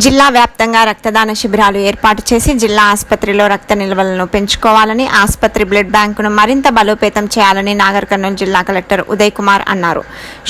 జిల్లా వ్యాప్తంగా రక్తదాన శిబిరాలు ఏర్పాటు చేసి జిల్లా ఆసుపత్రిలో రక్త నిల్వలను పెంచుకోవాలని, ఆసుపత్రి బ్లడ్ బ్యాంకును మరింత బలోపేతం చేయాలని నాగర్ కర్నూలు జిల్లా కలెక్టర్ ఉదయ్ కుమార్ అన్నారు.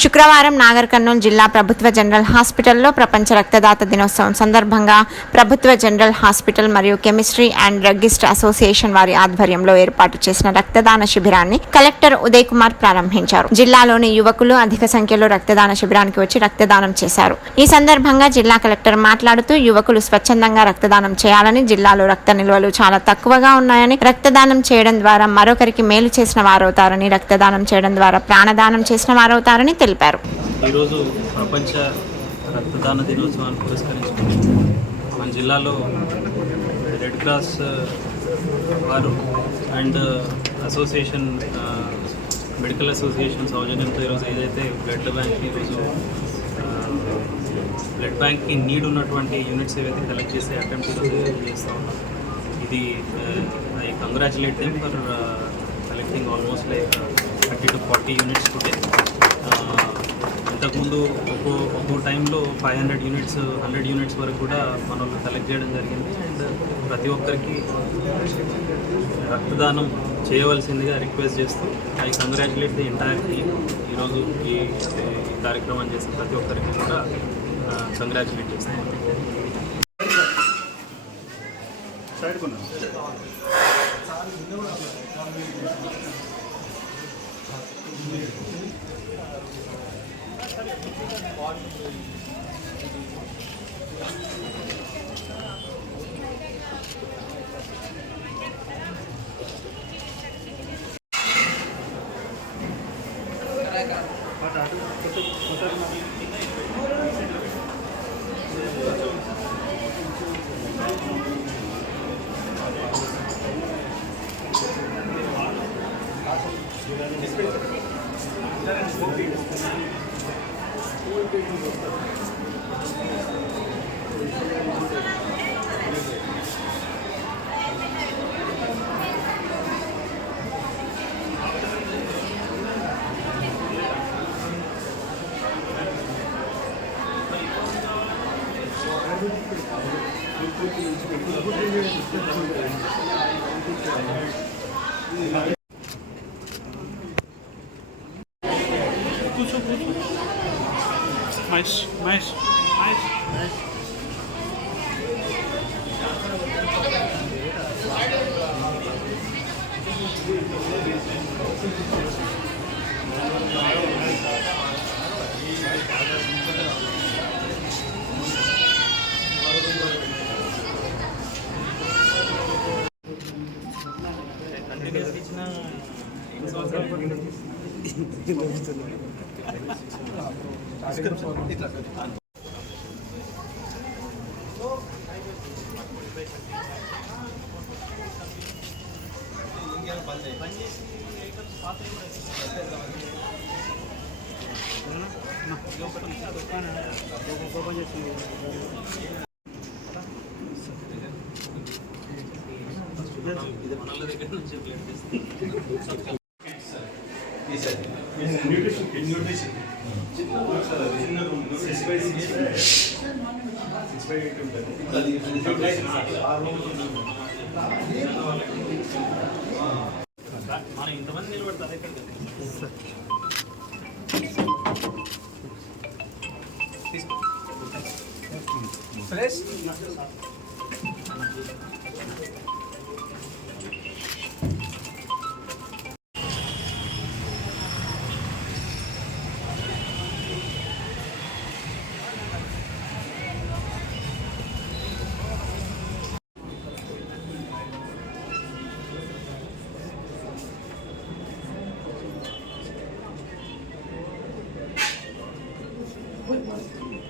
శుక్రవారం నాగర్ కర్నూలు జిల్లా ప్రభుత్వ జనరల్ హాస్పిటల్లో ప్రపంచ రక్తదాత దినోత్సవం సందర్భంగా ప్రభుత్వ జనరల్ హాస్పిటల్ మరియు కెమిస్ట్రీ అండ్ డ్రగ్గిస్ట్ అసోసియేషన్ వారి ఆధ్వర్యంలో ఏర్పాటు చేసిన రక్తదాన శిబిరాన్ని కలెక్టర్ ఉదయ్ కుమార్ ప్రారంభించారు. జిల్లాలోని యువకులు అధిక సంఖ్యలో రక్తదాన శిబిరానికి వచ్చి రక్తదానం చేశారు. ఈ సందర్భంగా జిల్లా కలెక్టర్ మాట్లాడుతూ యువకులు స్వచ్ఛందంగా రక్తదానం చేయాలని, జిల్లాలో రక్త నిల్వలు చాలా తక్కువగా ఉన్నాయని, రక్తదానం చేయడం ద్వారా మరొకరికి మేలు చేసిన వారవుతారని, రక్తదానం చేయడం ద్వారా ప్రాణదానం చేసిన వారవుతారని తెలిపారు. ఈరోజు ప్రపంచ రక్తదాన దినోత్సవాన్ని పురస్కరించుకుని మన జిల్లాలో రెడ్ క్రాస్ వారు అండ్ అసోసియేషన్ మెడికల్ అసోసియేషన్ సౌజన్యంతో ఈరోజు ఏదైతే బ్లడ్ బ్యాంక్ ఈరోజు బ్లడ్ బ్యాంక్కి నీడ్ ఉన్నటువంటి యూనిట్స్ ఏవైతే కలెక్ట్ చేసే అటెంప్ట్ చేస్తూ ఉన్నాం. ఇది I congratulate them for collecting almost like 30 to 40 units today. ఇంతకుముందు ఒక్కో టైంలో 500 యూనిట్స్ 100 యూనిట్స్ వరకు కూడా మనం కలెక్ట్ చేయడం జరిగింది. అండ్ ప్రతి ఒక్కరికి రక్తదానం చేయవలసిందిగా రిక్వెస్ట్ చేస్తూ I congratulate the entire team. ఈరోజు ఈ కార్యక్రమం చేసిన ప్రతి ఒక్కరికి కూడా కంగ్రాచులేట్ చేస్తాను. Mais. మనం ఇంతమంది నిలబడతారు ఇక్కడ